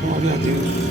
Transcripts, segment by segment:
Glória a Deus.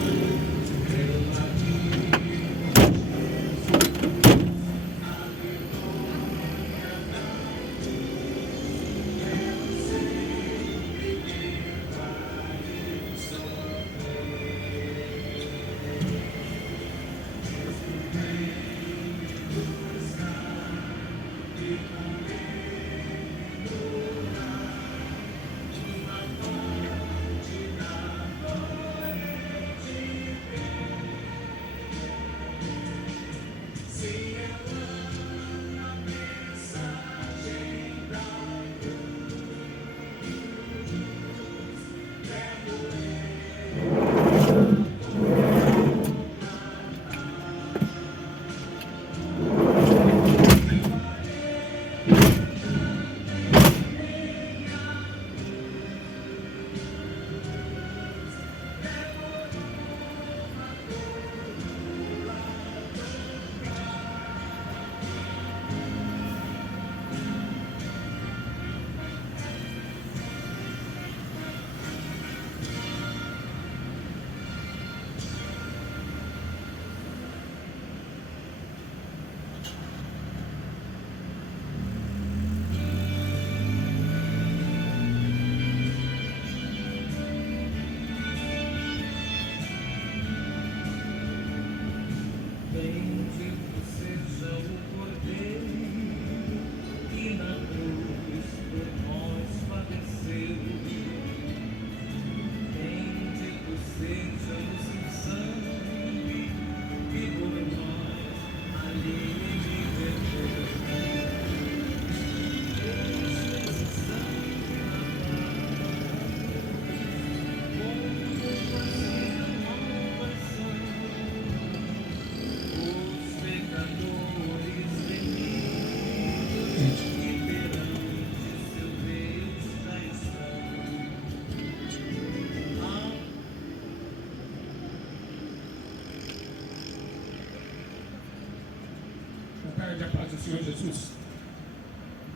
A paz do Senhor Jesus.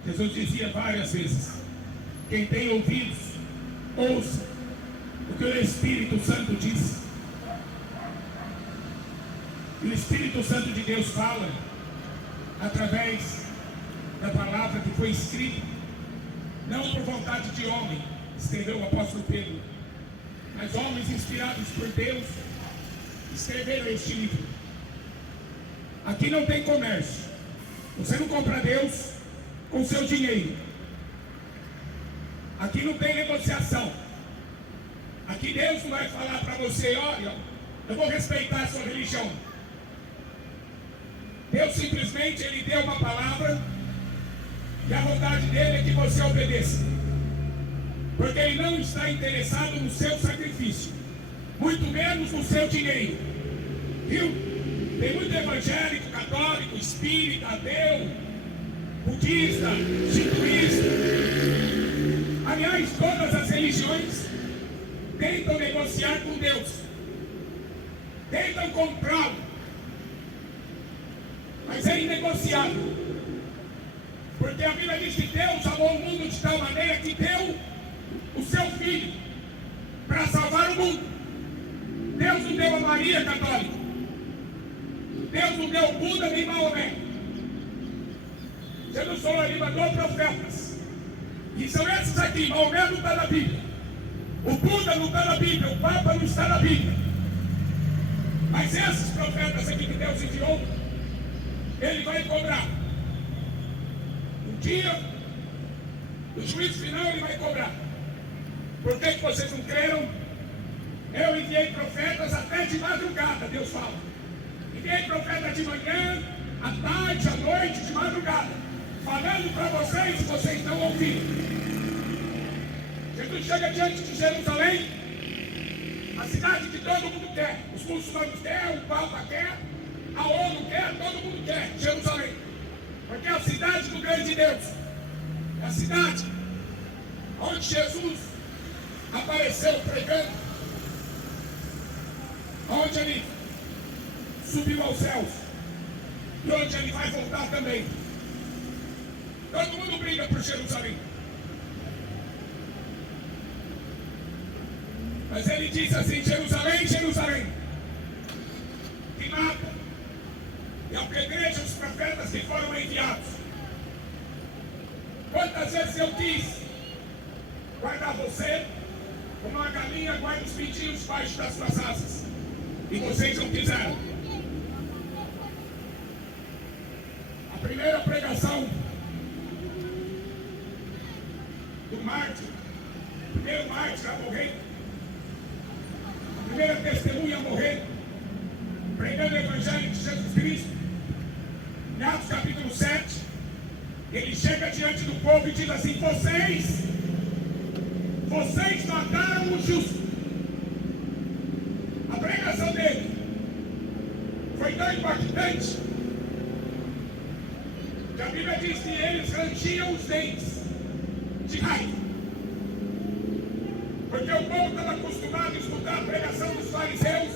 Jesus dizia várias vezes: quem tem ouvidos, ouça o que o Espírito Santo diz. E o Espírito Santo de Deus fala através da palavra que foi escrita, não por vontade de homem, escreveu o apóstolo Pedro, mas homens inspirados por Deus escreveram este livro. Aqui não tem comércio. Você não compra Deus com seu dinheiro. Aqui não tem negociação. Aqui Deus não vai falar para você: olha, eu vou respeitar a sua religião. Deus simplesmente Ele deu uma palavra e a vontade dele é que você obedeça. Porque Ele não está interessado no seu sacrifício, muito menos no seu dinheiro. Viu? Tem muito evangélico, católico, espírita, ateu, budista, hinduísta. Aliás, todas as religiões tentam negociar com Deus, tentam comprá-lo, mas é inegociável. Porque a Bíblia diz que Deus amou o mundo de tal maneira que deu o seu Filho para salvar o mundo. Deus não deu a Maria católica. Deus não deu Buda nem Maomé. Jesus falou: ele mandou profetas. E são esses aqui. Maomé não está na Bíblia. O Buda não está na Bíblia. O Papa não está na Bíblia. Mas esses profetas aqui que Deus enviou, Ele vai cobrar. Um dia, no juízo final, Ele vai cobrar. Por que vocês não creram? Eu enviei profetas até de madrugada, Deus fala. Enviei profeta de manhã, à tarde, à noite, de madrugada, falando para vocês e vocês não ouviram. Jesus chega diante de Jerusalém, a cidade que todo mundo quer. Os muçulmanos querem, o Papa quer, a ONU quer, todo mundo quer Jerusalém. Porque é a cidade do grande Deus. É a cidade onde Jesus apareceu pregando, onde Ele subiu aos céus e onde Ele vai voltar também. Todo mundo briga por Jerusalém. Mas ele disse assim: Jerusalém, Jerusalém, que mata e apedreja os profetas que foram enviados. Quantas vezes eu quis guardar você, como uma galinha guarda os pintinhos debaixo das suas asas, e vocês não quiseram. A primeira pregação do mártir, o primeiro mártir a morrer, a primeira testemunha a morrer, pregando o Evangelho de Jesus Cristo, em Atos capítulo 7, ele chega diante do povo e diz assim: vocês mataram o justo. A pregação dele foi tão impactante que a Bíblia diz que eles rangiam os dentes de raiva, porque o povo estava acostumado a escutar a pregação dos fariseus,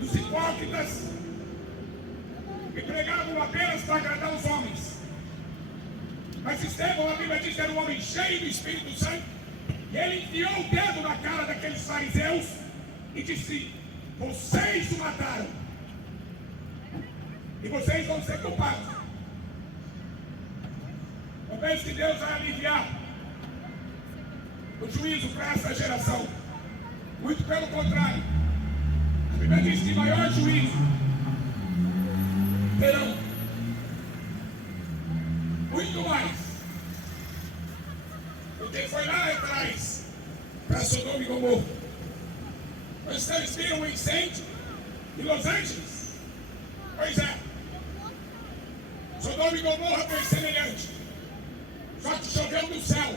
dos hipócritas, que pregavam apenas para agradar os homens. Mas Estevão, a Bíblia diz que era um homem cheio do Espírito Santo, e ele enfiou o dedo na cara daqueles fariseus e disse: vocês o mataram, e vocês vão ser culpados. Eu penso que Deus vai aliviar o juízo para essa geração. Muito pelo contrário, a Bíblia diz que maior juízo terão, muito mais do que foi lá atrás para Sodoma e Gomorra. Vocês viram um incêndio em Los Angeles? Pois é, Sodoma e Gomorra foi semelhante, só que choveu do céu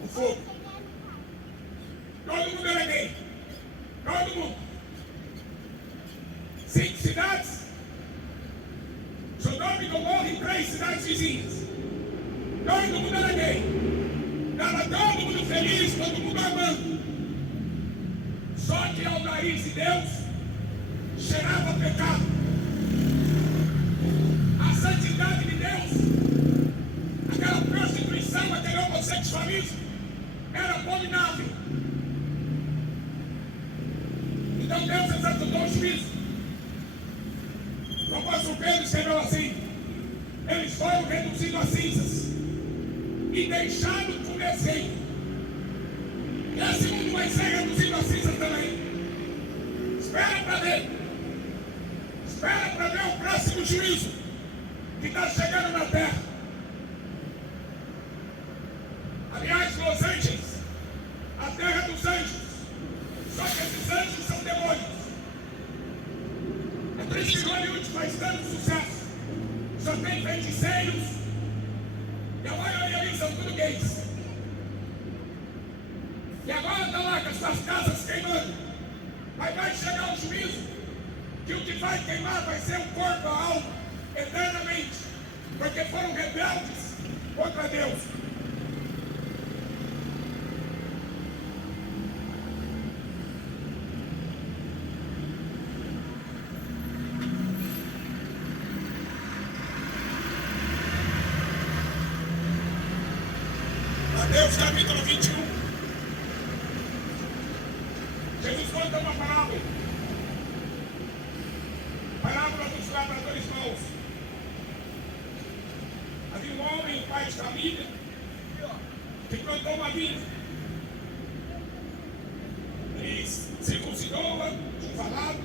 o fogo. Todo mundo era gay, todo mundo. 5 cidades, Sodoma e Gomorra, e 3 cidades vizinhas. Todo mundo era gay. Estava todo mundo feliz, todo mundo amando. Só que ao nariz de Deus cheirava pecado. A santidade de Deus, aquela prostituição, aquele homossexualismo, era abominável. Então Deus executou o juízo. O apóstolo Pedro escreveu assim: eles foram reduzidos a cinzas e deixaram por desenho. E esse mundo vai ser reduzido a cinzas também. Espera para ver. Espera para ver o próximo juízo que está chegando na terra. Aliás, Los Angeles, a terra dos anjos. Só que esses anjos são demônios. É por isso que Hollywood faz tanto sucesso. Só tem feiticeiros, e a maioria ali são tudo gays. E agora está lá com as suas casas queimando. Mas vai chegar o juízo que o que vai queimar vai ser o corpo, a alma, eternamente, porque foram rebeldes contra Deus. Mateus capítulo 21. Jesus conta uma parábola. Parábola dos lavradores maus. Havia um homem, um pai de família, que plantou uma vinha. Ele circuncidou-a de um valado,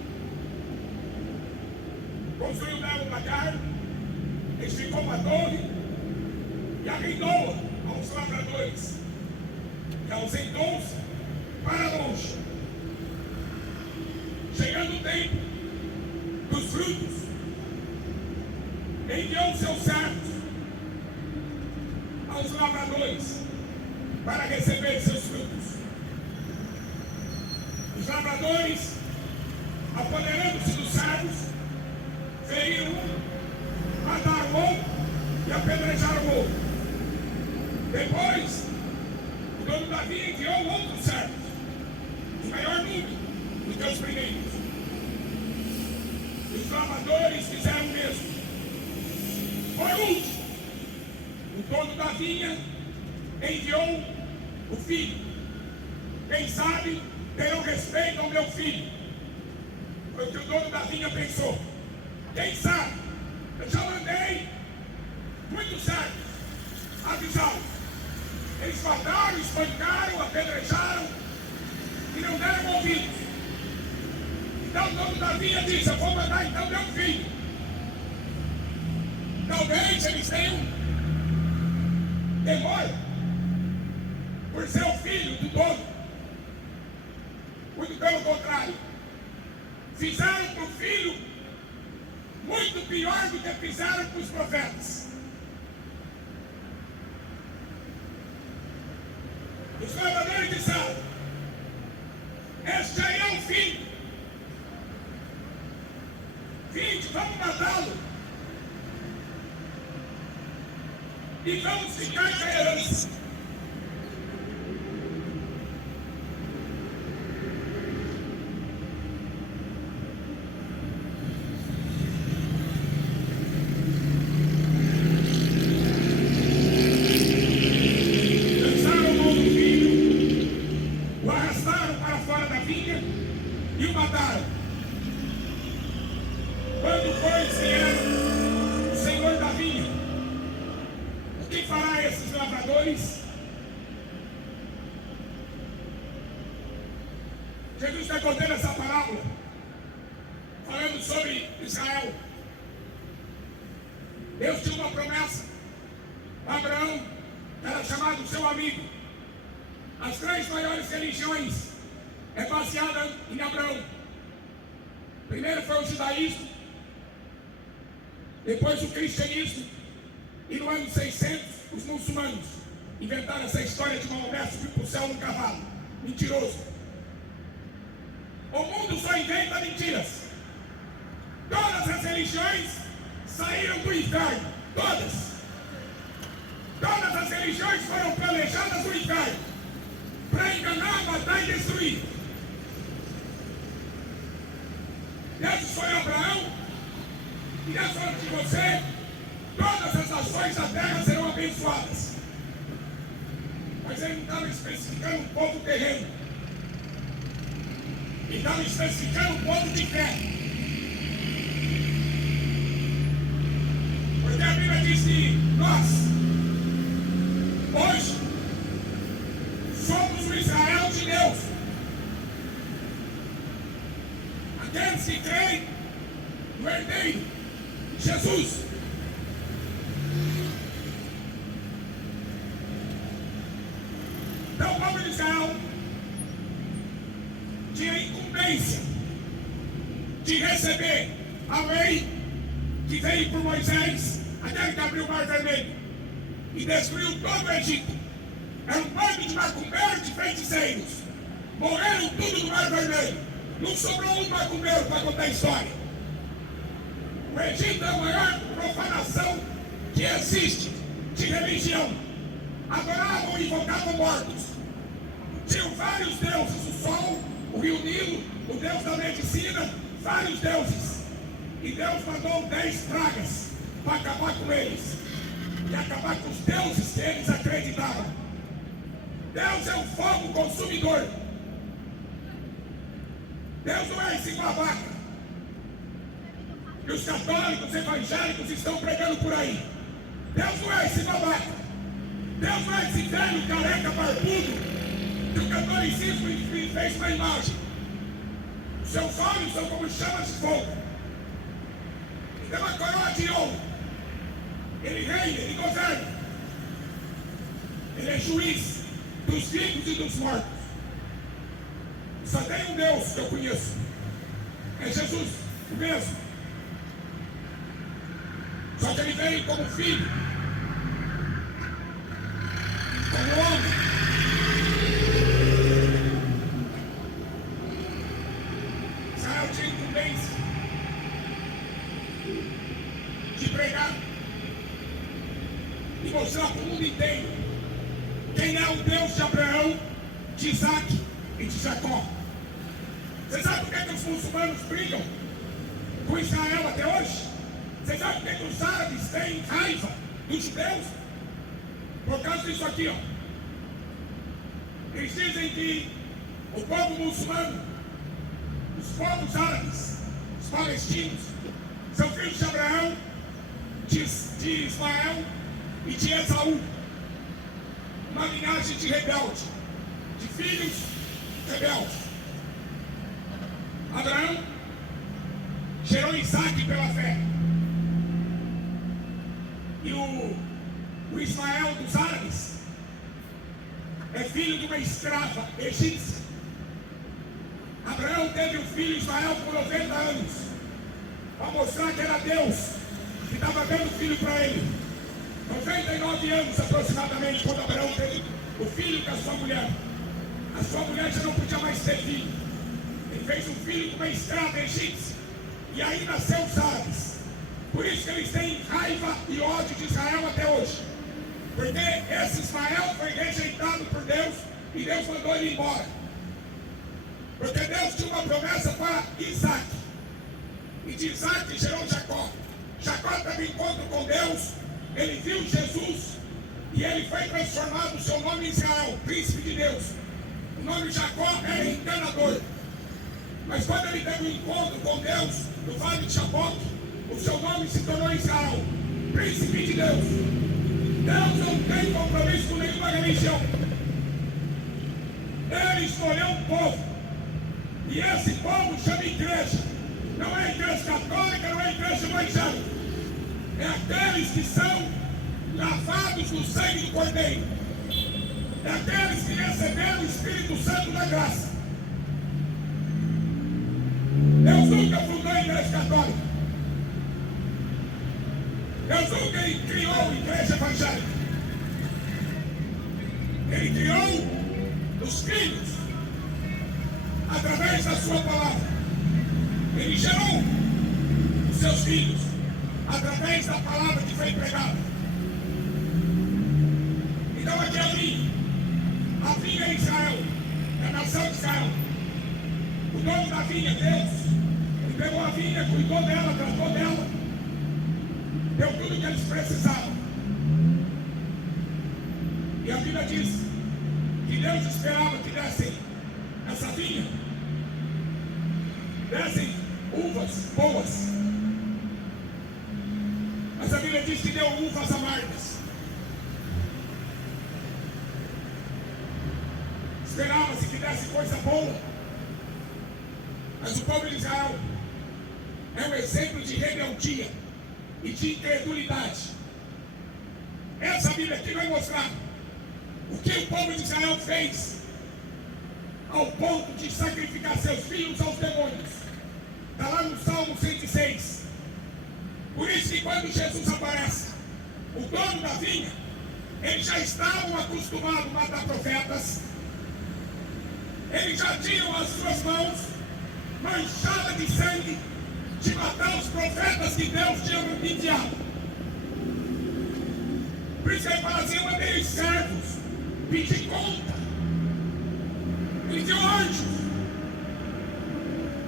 construiu nela um lagar, edificou uma torre e arrendou-a aos lavradores, e ausentou-se para longe. Chegando o tempo dos frutos, enviou seus servos aos lavradores para receber seus frutos. Os lavradores, apoderando-se dos servos, feriram um, mataram o outro e apedrejaram o outro. Depois, o dono da vinha enviou outros servos, em maior número do que os primeiros. E os lavradores fizeram o mesmo. Por último, o dono da vinha enviou o filho. Quem sabe terão respeito ao meu filho. Foi o que o dono da vinha pensou. Quem sabe? Eu já mandei muitos servos avisá-los. Eles faltaram, espancaram, apedrejaram e não deram ouvidos. Então o dono da vinha disse: eu vou mandar então meu filho. Talvez eles tenham temor por ser o filho do dono. Muito pelo contrário, fizeram para o filho muito pior do que fizeram para os profetas. Os governadores disseram: este aí é o filho. Vinde, vamos matá-lo. E vamos ficar com a herança. Jesus está contando essa parábola, falando sobre Israel. Deus tinha uma promessa a Abraão, que era chamado seu amigo. As três maiores religiões é baseada em Abraão. Primeiro foi o judaísmo, depois o cristianismo, e no ano 600 os muçulmanos inventaram essa história de Maomé subir para o céu num cavalo. Mentiroso. O mundo só inventa mentiras. Todas as religiões saíram do inferno. Todas. Todas as religiões foram planejadas no inferno para enganar, matar e destruir. Deus foi Abraão e Deus falou de você: todas as nações da terra serão abençoadas. Mas ele não estava especificando um povo terreno. Ele estava especificando um povo de fé. Porque a Bíblia diz que nós, hoje, somos o Israel de Deus. Aqueles que creem no herdeiro, Jesus. Então o povo de Israel tinha a incumbência de receber a lei que veio por Moisés, aquele que abriu o Mar Vermelho e destruiu todo o Egito. Era um bando de macumbeiros, de feiticeiros. Morreram tudo no Mar Vermelho. Não sobrou um macumbeiro para contar a história. O Egito é a maior profanação que existe de religião. Adoravam e invocavam mortos. Tinham vários deuses: o sol, o rio Nilo, o deus da medicina, vários deuses. E Deus mandou 10 pragas para acabar com eles e acabar com os deuses que eles acreditavam. Deus é um fogo consumidor. Deus não é esse babaca que os católicos evangélicos estão pregando por aí. Deus não é esse babaca. Deus não é esse velho careca barbudo que o catolicismo fez para a imagem. Os seus olhos são como chamas de fogo. Ele tem uma coroa de ouro. Ele reina, ele governa. Ele é juiz dos vivos e dos mortos. Só tem um Deus que eu conheço. É Jesus, o mesmo. Só que ele veio como filho, como homem. Israel tinha incumbência de pregar e mostrar para o mundo inteiro quem é o Deus de Abraão, de Isaac e de Jacó. Você sabe por que os muçulmanos brigam com Israel até hoje? Você sabe por que os árabes têm raiva dos judeus? Por causa disso aqui, ó. Eles dizem que o povo muçulmano, os povos árabes, os palestinos, são filhos de Abraão, de Ismael e de Esaú, uma linhagem de rebelde, de filhos rebeldes. Abraão gerou Isaac pela fé, e o Ismael dos árabes é filho de uma escrava egípcia. Abraão teve um filho Ismael por 90 anos, para mostrar que era Deus que estava dando filho para ele. 99 anos aproximadamente, quando Abraão teve o filho com a sua mulher. A sua mulher já não podia mais ter filho. Ele fez um filho com uma escrava egípcia, e aí nasceu os árabes. Por isso que eles têm raiva e ódio de Israel até hoje, porque esse Ismael foi rejeitado por Deus e Deus mandou ele embora, porque Deus tinha uma promessa para Isaac, e de Isaac gerou Jacó. Jacó teve encontro com Deus, ele viu Jesus e ele foi transformado o seu nome em Israel, príncipe de Deus. O nome Jacó era enganador, mas quando ele teve um encontro com Deus no vale de Jaboque, o seu nome se tornou Israel, príncipe de Deus. Deus não tem compromisso com nenhuma religião. Ele escolheu um povo, e esse povo chama igreja. Não é a igreja católica, não é a igreja evangélica. É aqueles que são lavados no sangue do Cordeiro. É aqueles que receberam o Espírito Santo da graça. Deus nunca fundou a igreja católica. Deus nunca criou a igreja evangélica. Ele criou os filhos através da sua palavra. Ele gerou os seus filhos através da palavra que foi pregada. Então aqui a vinha é Israel, é a nação de Israel. O dono da vinha, Deus, ele pegou a vinha, cuidou dela, tratou dela, deu tudo que eles precisavam. E a Bíblia diz que Deus esperava que dessem essa vinha, dessem uvas boas. Mas a Bíblia diz que deu uvas amargas. Esperava-se que desse coisa boa. Mas o povo de Israel é um exemplo de rebeldia e de incredulidade. Essa Bíblia aqui vai mostrar o que o povo de Israel fez ao ponto de sacrificar seus filhos aos demônios. Está lá no Salmo 106. Por isso que quando Jesus aparece, o dono da vinha, eles já estavam acostumados a matar profetas. Eles já tinham as suas mãos manchadas de sangue de matar os profetas que Deus tinha enviado. Por isso que ele fala assim: eu mandei os servos pedir conta. Ele deu anjos,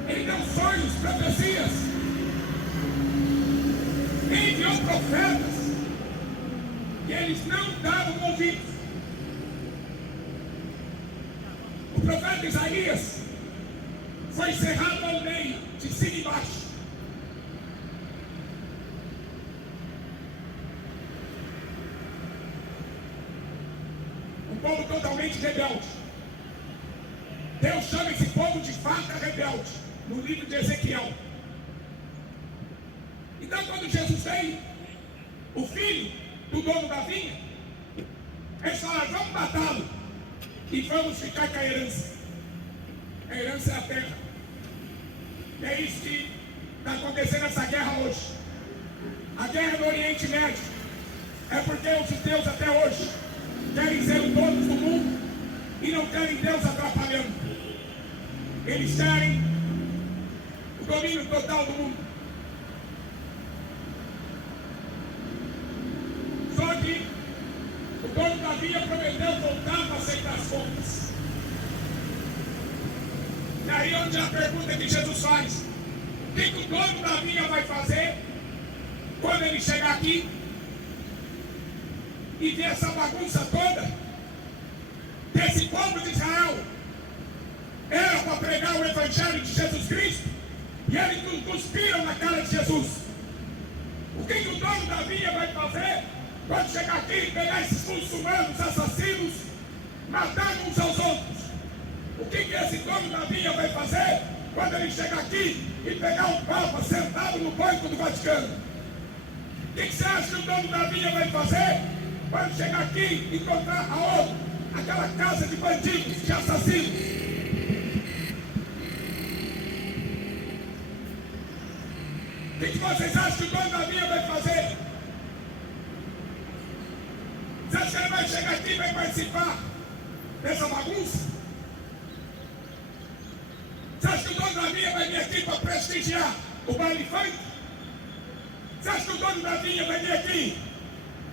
ele deu sonhos, profecias, ele enviou profetas e eles não davam ouvidos. O profeta Isaías foi encerrado ao meio, de cima e embaixo. Um povo totalmente rebelde. Deus chama esse povo de vaca rebelde no livro de Ezequiel. Então, quando Jesus veio, o filho do dono da vinha, eles falaram: vamos matá-lo e vamos ficar com a herança. A herança é a terra. E é isso que está acontecendo essa guerra hoje. A guerra do Oriente Médio é porque os judeus até hoje querem ser os donos do mundo e não querem Deus atrapalhando. Eles querem o domínio total do mundo. Só que o dono da vinha prometeu voltar para aceitar as contas. E aí onde a pergunta que Jesus faz: o que o dono da vinha vai fazer quando ele chegar aqui e ver essa bagunça toda desse povo de Israel era para pregar o Evangelho de Jesus Cristo, e eles cuspiram na cara de Jesus. O que o dono da vinha vai fazer quando chegar aqui e pegar esses muçulmanos assassinos, matando uns aos outros? O que esse dono da vinha vai fazer quando ele chegar aqui e pegar o Papa sentado no banco do Vaticano? O que você acha que o dono da vinha vai fazer quando chegar aqui e encontrar aquela casa de bandidos, de assassinos? O que vocês acham que o dono da vinha vai fazer? Você acha que ele vai chegar aqui e vai participar dessa bagunça? Você acha que o dono da vinha vai vir aqui para prestigiar o baile funk? Você acha que o dono da vinha vai vir aqui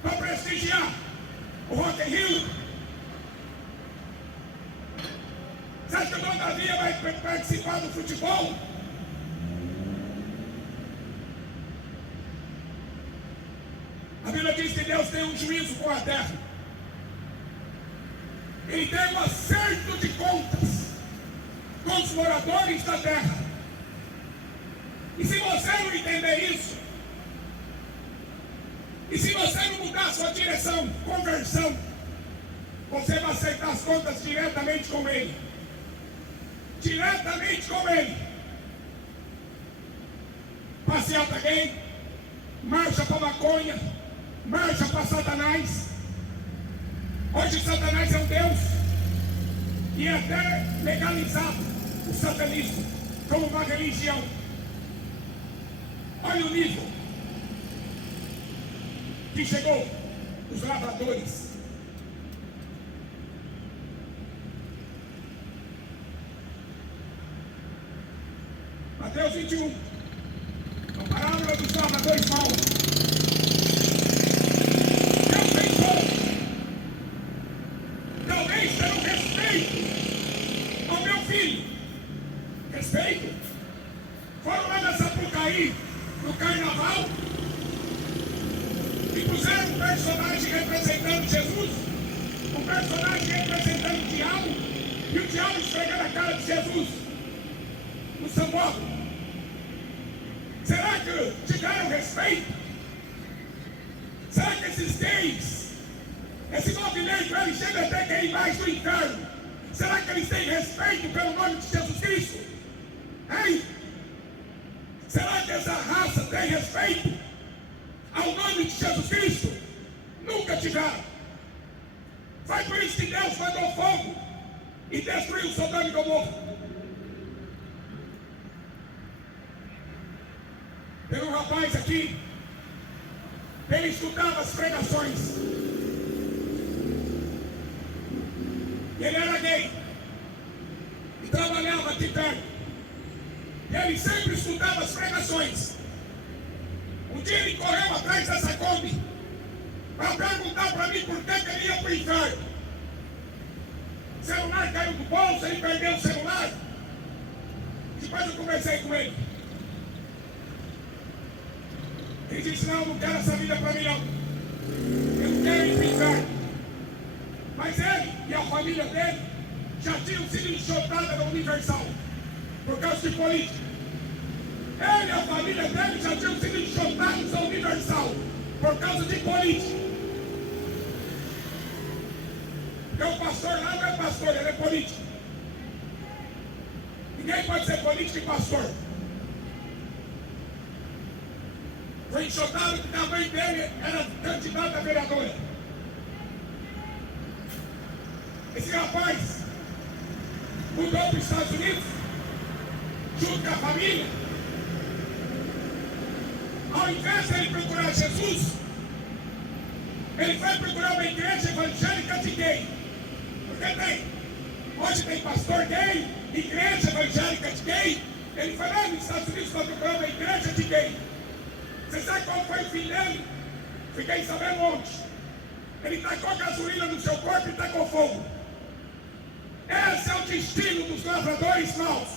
para prestigiar o Rock in Rio? Você acha que o dono da vinha vai participar do futebol? A Bíblia diz que Deus tem um juízo com a terra. Ele tem um acerto de contas com os moradores da terra. E se você não entender isso, e se você não mudar sua direção, conversão, você vai aceitar as contas diretamente com Ele. Diretamente com Ele. Passeata gay, marcha para maconha, marcha para Satanás. Hoje Satanás é um Deus. E é até legalizado o satanismo como uma religião. Olha o nível que chegou os lavradores. Mateus 21. A parábola dos lavradores maus. Deus pensou, talvez pelo respeito ao meu filho. Respeito? Foram lá na Sapucaí, no carnaval, e puseram um personagem representando Jesus, um personagem representando o diabo, e o diabo esfregando a cara de Jesus no sambódromo. Será que te deram respeito? Será que esses gays, esse movimento, ele chega até que é embaixo do inferno? Será que eles têm respeito pelo nome de Jesus Cristo? Hein? Será que essa raça tem respeito ao nome de Jesus Cristo? Nunca tiveram. Foi por isso que Deus mandou fogo e destruiu Sodoma e Gomorra. Tem um rapaz aqui, ele estudava as pregações. E ele era gay. E trabalhava aqui perto. E ele sempre estudava as pregações. Um dia ele correu atrás dessa Kombi para perguntar para mim por que ele ia para o inferno. O celular caiu do bolso, ele perdeu o celular. Depois eu conversei com ele. Ele disse, não, não quero essa vida para mim não. Eu não quero ir para o inferno. Mas ele e a família dele já tinham sido enxotados na Universal por causa de política. Ele e a família dele já tinham sido enxotados na Universal por causa de política. Porque o pastor lá não é pastor, ele é político. Ninguém pode ser político e pastor. Foi enxotado que a mãe dele era candidata a vereadora. Esse rapaz mudou para os Estados Unidos, junto com a família. Ao invés de ele procurar Jesus, ele foi procurar uma igreja evangélica de gay. Porque tem. Hoje tem pastor gay, igreja evangélica de gay. Ele foi lá nos Estados Unidos para procurar uma igreja de gay. Você sabe qual foi o fim dele? Fiquei sabendo ontem. Ele tacou gasolina no seu corpo e tacou fogo. Esse é o destino dos lavradores maus.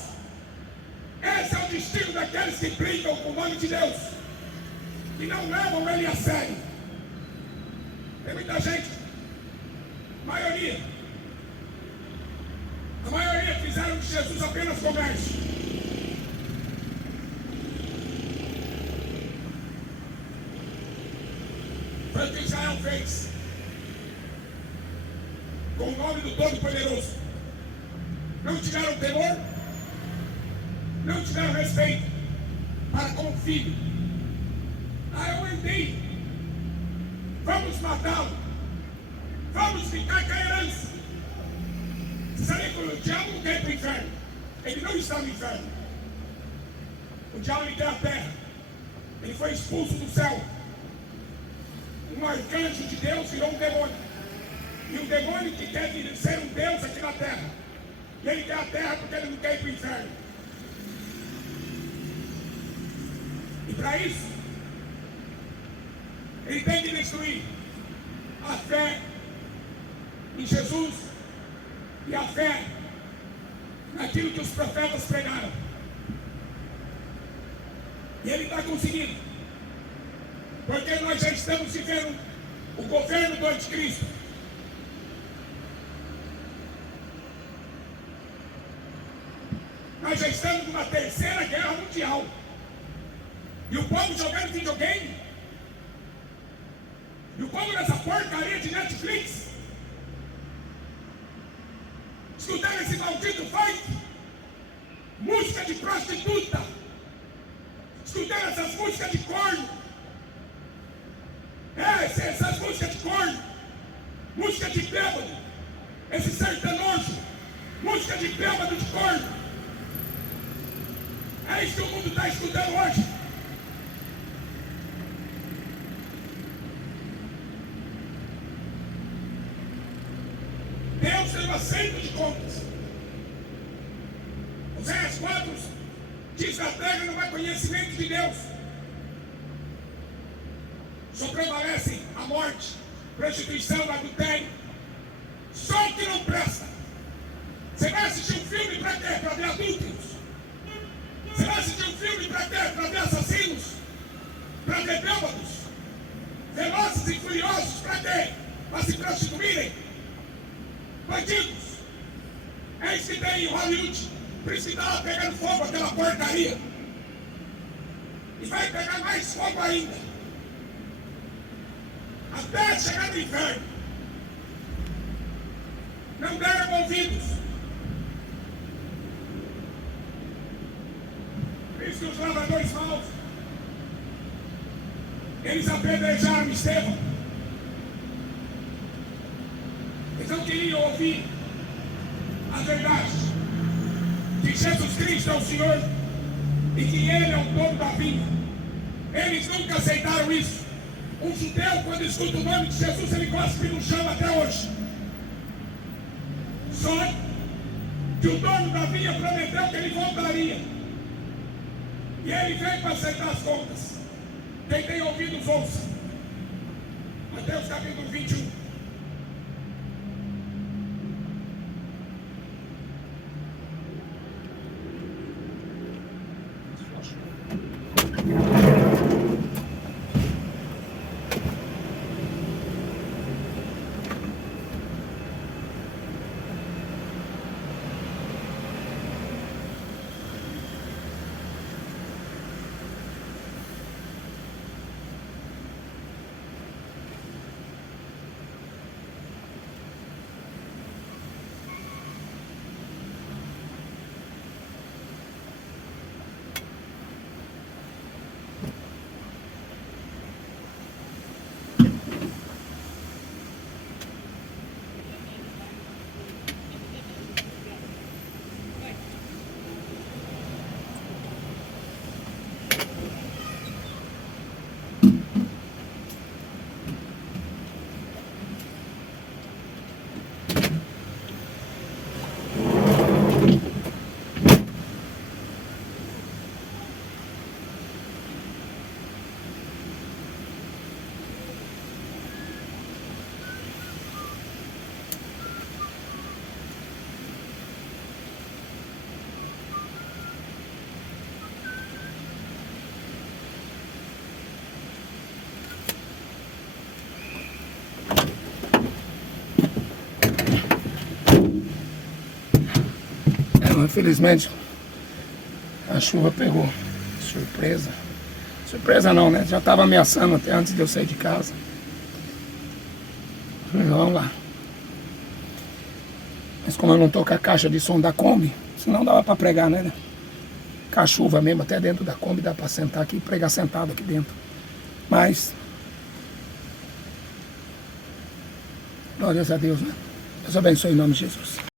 Esse é o destino daqueles que brincam com o nome de Deus, que não levam ele a sério. Tem muita gente, a maioria fizeram de Jesus apenas comércio. Foi o que Israel fez com o nome do Todo-Poderoso. Não tiveram temor, não tiveram respeito para com o filho. Eu entrei. Vamos matá-lo. Vamos ficar com a herança. Você sabia que o diabo não quer ir para o inferno? Ele não está no inferno. O diabo ele quer a terra. Ele foi expulso do céu. Um arcanjo de Deus virou um demônio. E um demônio que quer ser um Deus aqui na terra. E ele quer a terra porque ele não quer ir para o inferno. E para isso, ele tem que destruir a fé em Jesus e a fé naquilo que os profetas pregaram. E ele está conseguindo. Porque nós já estamos vivendo o governo do anticristo. Nós já estamos numa terceira guerra mundial. E o povo jogando videogame. E o povo nessa porcaria de Netflix. Escutando esse maldito funk. Música de prostituta. Escutando essas músicas de corno. Essas músicas de corno. Música de bêbado. Esse sertanojo. Música de bêbado de corno. É isso que o mundo está escutando hoje. Deus tem um acerto de contas. Oséias 4 diz que a terra não vai conhecimento de Deus. Só prevalecem a morte, prostituição, adultério. Só o que não presta. Você vai assistir um filme para quê? Para ver adúlteros. Você vai assistir um filme para quê? Para ver assassinos? Para ver bêbados? Velozes e furiosos para quê? Para se prostituírem? Bandidos. É isso que tem em Hollywood. Por isso que está lá pegando fogo aquela porcaria. E vai pegar mais fogo ainda. Até chegar no inferno. Não deram ouvidos. Por isso que os lavradores maus, eles apedrejaram Estevão. Eles não queriam ouvir a verdade. Que Jesus Cristo é o Senhor e que Ele é o dono da vinha. Eles nunca aceitaram isso. Um judeu, quando escuta o nome de Jesus, ele cospe no chão até hoje. Só que o dono da vinha prometeu que ele voltaria. E ele veio para aceitar as contas. Quem tem ouvidos, ouça. Mateus capítulo 21. Infelizmente, a chuva pegou. Surpresa. Surpresa não, né? Já estava ameaçando até antes de eu sair de casa. Vamos lá. Mas como eu não tô com a caixa de som da Kombi, senão dava para pregar, né? Com a chuva mesmo, até dentro da Kombi dá para sentar aqui e pregar sentado aqui dentro. Mas, glórias a Deus, né? Deus abençoe em nome de Jesus.